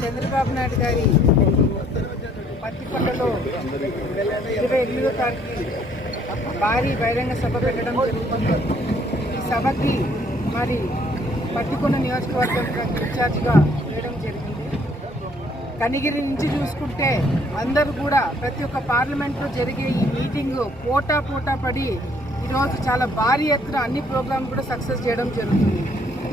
చంద్రబాబు నాయుడు గారి పత్తికొండలో ఇరవై ఎనిమిదో తారీఖు భారీ బహిరంగ సభ పెట్టడం జరుగుతుంది. ఈ సభకి మరి పత్తికొండ నియోజకవర్గం ఇన్ఛార్జిగా వేయడం జరిగింది. కనిగిరి నుంచి చూసుకుంటే అందరూ కూడా ప్రతి ఒక్క పార్లమెంట్లో జరిగే ఈ మీటింగ్ పోటా పోటా పడి ఈరోజు చాలా భారీ ఎత్తున అన్ని ప్రోగ్రాంలు కూడా సక్సెస్ చేయడం జరుగుతుంది.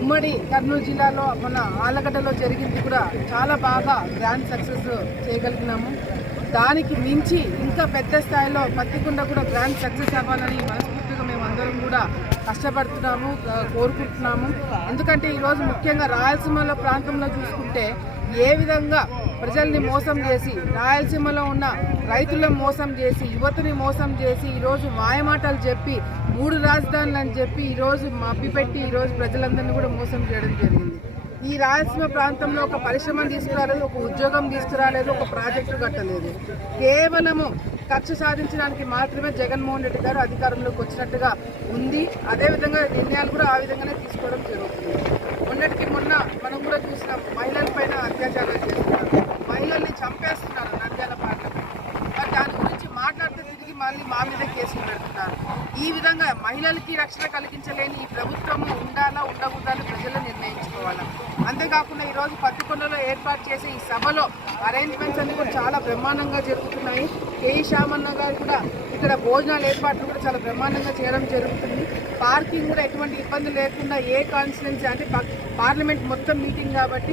ఉమ్మడి కర్నూలు జిల్లాలో మన ఆలగడ్డలో జరిగింది కూడా చాలా బాగా గ్రాండ్ సక్సెస్ చేయగలిగినాము. దానికి మించి ఇంకా పెద్ద స్థాయిలో పత్తికొండ కూడా గ్రాండ్ సక్సెస్ అవ్వాలని మనస్ఫూర్తిగా మేము అందరం కూడా కష్టపడుతున్నాము కోరుకుంటున్నాము. ఎందుకంటే ఈరోజు ముఖ్యంగా రాయలసీమలో ప్రాంతంలో చూసుకుంటే ఏ విధంగా ప్రజల్ని మోసం చేసి రాయలసీమలో ఉన్న రైతులను మోసం చేసి యువతని మోసం చేసి ఈరోజు మాయమాటలు చెప్పి మూడు రాజధానులు అని చెప్పి ఈరోజు మభ్యపెట్టి ఈరోజు ప్రజలందరినీ కూడా మోసం చేయడం జరిగింది. ఈ రాయలసీమ ప్రాంతంలో ఒక పరిశ్రమ తీసుకురాలేదు ఒక ఉద్యోగం తీసుకురాలేదు ఒక ప్రాజెక్టు కట్టలేదు. కేవలము కక్ష సాధించడానికి మాత్రమే జగన్మోహన్ రెడ్డి గారు అధికారంలోకి వచ్చినట్టుగా ఉంది. అదేవిధంగా నిర్ణయాలు కూడా ఆ విధంగానే తీసుకోవడం జరుగుతుంది. మొన్నటికి మొన్న మనం కూడా చూసినాం మహిళల పైన అత్యాచారాలు చేస్తున్నారు మహిళల్ని చంపేస్తున్నారు నంద్యాల పార్లమెంట్ మరి దాని గురించి మాట్లాడితే తిరిగి మళ్ళీ మా మీద కేసులు పెడుతున్నారు ఈ విధంగా మహిళలకి రక్షణ కలిగించలేని ఈ ప్రభుత్వము ఉండాలా ఉండకూడదా ప్రజలు నిర్ణయించుకోవాలా? అంతేకాకుండా ఈరోజు పత్తికొండలో ఏర్పాటు చేసే ఈ సభలో అరేంజ్మెంట్స్ అన్ని కూడా చాలా బ్రహ్మాండంగా జరుగుతున్నాయి. కేఈ శ్యామన్న గారు కూడా ఇక్కడ భోజనాలు ఏర్పాట్లు కూడా చాలా బ్రహ్మాండంగా చేయడం జరుగుతుంది. పార్కింగ్ కూడా ఎటువంటి ఇబ్బంది లేకుండా ఏ కాన్స్టిట్యున్సీ అంటే పార్లమెంట్ మొత్తం మీటింగ్ కాబట్టి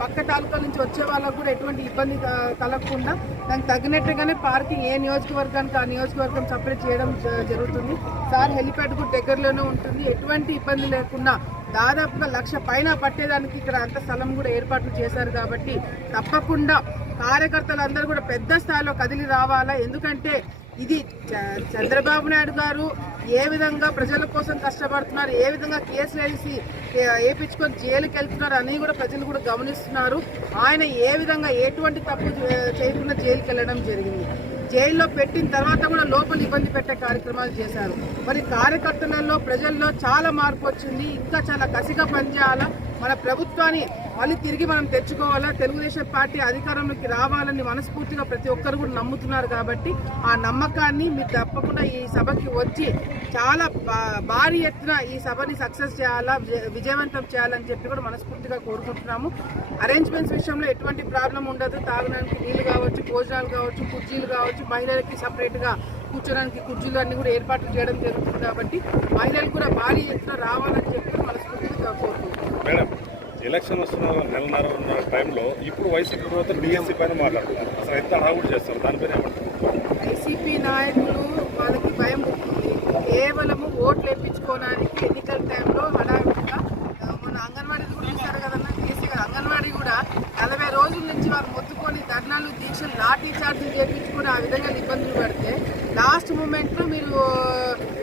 పక్క తాలూకా నుంచి వచ్చే వాళ్ళకు కూడా ఎటువంటి ఇబ్బంది కలగకుండా దానికి తగినట్టుగానే పార్కింగ్ ఏ నియోజకవర్గానికి ఆ నియోజకవర్గం సపరేట్ చేయడం జ- జరుగుతుంది. సార్ హెలిప్యాడ్ కూడా దగ్గరలోనే ఉంటుంది. ఎటువంటి ఇబ్బంది లేకుండా దాదాపుగా లక్ష పైన పట్టేదానికి ఇక్కడ అంత స్థలం కూడా ఏర్పాట్లు చేశారు కాబట్టి తప్పకుండా కార్యకర్తలందరూ కూడా పెద్ద స్థాయిలో కదిలి రావాలా? ఎందుకంటే ఇది చ- చంద్రబాబు నాయుడు గారు ఏ విధంగా ప్రజల కోసం కష్టపడుతున్నారు ఏ విధంగా కేసులు వేసి వేయించుకొని వేపించుకొని జైలుకి వెళ్తున్నారు అని కూడా ప్రజలు కూడా గమనిస్తున్నారు. ఆయన ఏ విధంగా ఎటువంటి తప్పు చేయకుండా జైలుకి వెళ్ళడం జరిగింది? జైల్లో పెట్టిన తర్వాత కూడా లోపల ఇబ్బంది పెట్టే కార్యక్రమాలు చేశారు. మరి కార్యకర్తలలో ప్రజల్లో చాలా మార్పు వచ్చింది. ఇంకా చాలా కసిగా పనిచేయాలా? మన ప్రభుత్వాన్ని మళ్ళీ తిరిగి మనం తెచ్చుకోవాలా? తెలుగుదేశం పార్టీ అధికారంలోకి రావాలని మనస్ఫూర్తిగా ప్రతి ఒక్కరు కూడా నమ్ముతున్నారు కాబట్టి ఆ నమ్మకాన్ని మీరు తప్పకుండా ఈ సభకి వచ్చి చాలా భారీ ఎత్తున ఈ సభని సక్సెస్ చేయాలా? విజయవంతం చేయాలని చెప్పి కూడా మనస్ఫూర్తిగా కోరుకుంటున్నాము. అరేంజ్మెంట్స్ విషయంలో ఎటువంటి ప్రాబ్లం ఉండదు. తాగడానికి నీళ్ళు కావచ్చు భోజనాలు కావచ్చు కుర్చీలు కావచ్చు మహిళలకి సపరేట్గా కూర్చోడానికి కుర్చీలు అన్ని కూడా ఏర్పాట్లు చేయడం జరుగుతుంది కాబట్టి మహిళలు కూడా భారీ ఎత్తున రావాలని చెప్పి మనస్ఫూర్తిగా కోరుకుంటున్నాం. మేడం ఎలక్షన్ వస్తున్న నెలన్నర ఉన్న టైంలో ఇప్పుడు వైసీపీ ప్రభుత్వం డిఎస్సీ పైన మాట్లాడుతున్నారు. అసలు ఎంత హడావుడి చేస్తారు? దానిపైన ఏమంటారు వైసీపీ నాయకులు వాళ్ళకి భయం ఉంటుంది కేవలము ఓట్లు వేయించుకోవడానికి ఎన్నికల టైంలో హడావిడిగా ఆ, మన అంగన్వాడీ కూడా చూశారు కదన్నా కేసీ గారు అంగన్వాడీ కూడా నలభై రోజుల నుంచి వారు మొత్తుకొని ధర్నాలు దీక్షలు లాఠీ చార్జీలు చేయించుకొని ఆ విధంగా ఇబ్బందులు పడితే లాస్ట్ మూమెంట్లో మీరు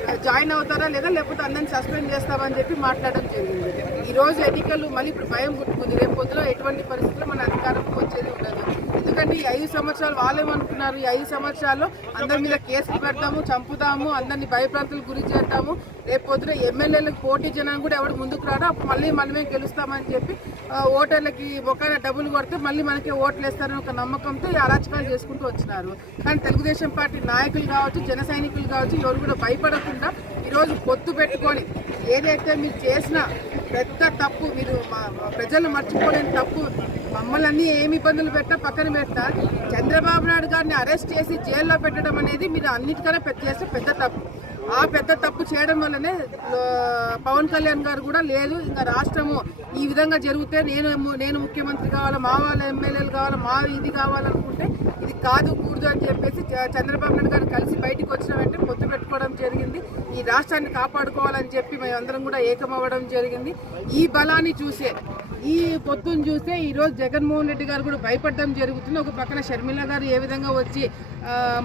ఆ, జాయిన్ అవుతారా లేదా లేకపోతే అందరిని సస్పెండ్ చేస్తామని చెప్పి మాట్లాడడం జరిగింది. ఈ రోజు ఎన్నికలు మళ్ళీ ఇప్పుడు భయం పుట్టుకుంది. రేపు పొద్దున ఎటువంటి పరిస్థితుల్లో మన అధికారంకి వచ్చేది ఉండదు. ఎందుకంటే ఈ ఐదు సంవత్సరాలు వాళ్ళేమనుకున్నారు ఈ ఐదు సంవత్సరాల్లో అందరి మీద కేసులు పెడతాము చంపుతాము అందరిని భయప్రాంతులకు గురి చేస్తాము. రేపు పొద్దున ఎమ్మెల్యేలకు పోటీ చేయడానికి కూడా ఎవరు ముందుకు రాడు అప్పుడు మళ్ళీ మనమే గెలుస్తామని చెప్పి ఓటర్లకి ఒక డబ్బులు కొడితే మళ్ళీ మనకే ఓట్లు వేస్తారని ఒక నమ్మకంతో ఈ అరాచకాలు చేసుకుంటూ వచ్చినారు. కానీ తెలుగుదేశం పార్టీ నాయకులు కావచ్చు జన సైనికులు కావచ్చు ఎవరు కూడా భయపడకుండా ఈరోజు పొత్తు పెట్టుకొని ఏదైతే మీరు చేసిన పెద్ద తప్పు మీరు మా- ప్రజలు మర్చిపోలేని తప్పు మమ్మల్ని ఏమి ఇబ్బందులు పెట్టా పక్కన పెట్టా. చంద్రబాబు నాయుడు గారిని అరెస్ట్ చేసి జైల్లో పెట్టడం అనేది మీరు అన్నిటికన్నా పెద్ద చేస్తే పెద్ద తప్పు. ఆ పెద్ద తప్పు చేయడం వల్లనే పవన్ కళ్యాణ్ గారు కూడా లేదు. ఇంకా రాష్ట్రము ఈ విధంగా జరిగితే నేను నేను ముఖ్యమంత్రి కావాలా మా వాళ్ళ ఎమ్మెల్యేలు కావాలా మా ఇది కావాలనుకుంటే ఇది కాదు. కూడదు అని చెప్పేసి చంద్రబాబు నాయుడు గారు కలిసి బయటకు వచ్చిన వెంటనే పొత్తు పెట్టుకోవడం జరిగింది. ఈ రాష్ట్రాన్ని కాపాడుకోవాలని చెప్పి మేమందరం కూడా ఏకమవ్వడం జరిగింది. ఈ బలాన్ని చూసే ఈ పొత్తును చూస్తే ఈరోజు జగన్మోహన్ రెడ్డి గారు కూడా భయపడడం జరుగుతుంది. ఒక పక్కన షర్మిల గారు ఏ విధంగా వచ్చి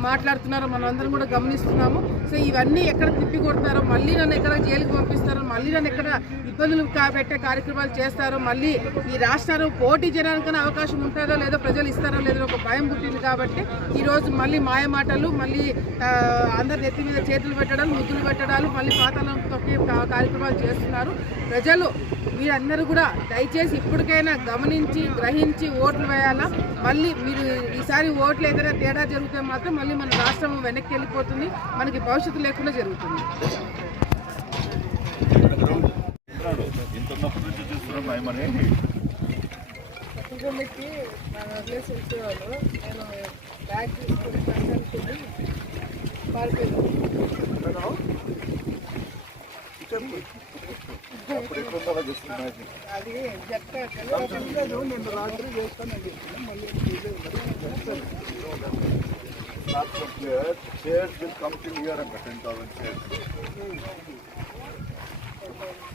మాట్లాడుతున్నారో. మనం కూడా గమనిస్తున్నాము. సో ఇవన్నీ ఎక్కడ తిప్పి కొడతారో మళ్ళీ నన్ను ఎక్కడ జైలుకి పంపిస్తారో మళ్ళీ నన్ను ఎక్కడ ఇబ్బందులు కా- పెట్టే కార్యక్రమాలు చేస్తారో మళ్ళీ ఈ రాష్ట్రాలు పోటీ చేయడానికైనా అవకాశం ఉంటుందో లేదో ప్రజలు ఇస్తారో లేదో ఒక భయం పుట్టింది కాబట్టి ఈరోజు మళ్ళీ మాయమాటలు మళ్ళీ అందరి నెత్తి మీద చేతులు పెట్టడాలు ముద్దులు పెట్టడాలు మళ్ళీ పాతాలను తొక్కే కార్యక్రమాలు చేస్తున్నారు. ప్రజలు మీరందరూ కూడా దయచేసి ఇప్పటికైనా గమనించి గ్రహించి ఓట్లు వేయాలా? మళ్ళీ మీరు ఈసారి ఓట్లు ఏదైనా తేడా జరిగితే మాత్రం మళ్ళీ మన రాష్ట్రం వెనక్కి వెళ్ళిపోతుంది. మనకి భవిష్యత్తు లేకుండా జరుగుతుంది. ఇంత మన వదిలేసి వచ్చేవాళ్ళు నేను బ్యాగ్ తీసుకుని పారిపోయాను అది జట్ట నిన్న రాత్రి చేస్తానని shares will come to year అంట టెన్ థౌసండ్ షేర్స్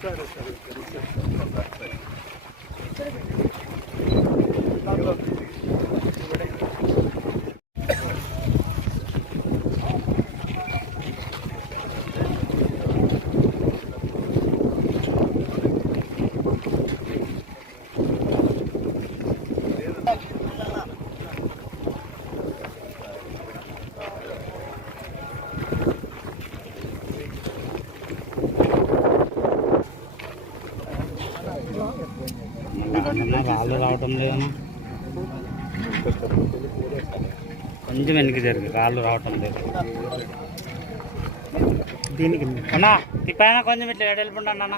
సరే సరే వాళ్ళు రావటం లేదన్నా కొంచెం వెనక్కి జరిగి రాళ్ళు రావటం లేదు. దీనికి అన్నా తిప్పైనా కొంచెం ఇట్లా ఎడ వెళ్ళిపోండి అన్న.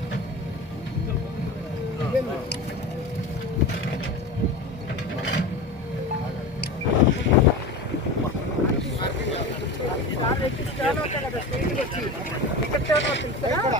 ఇక్కడ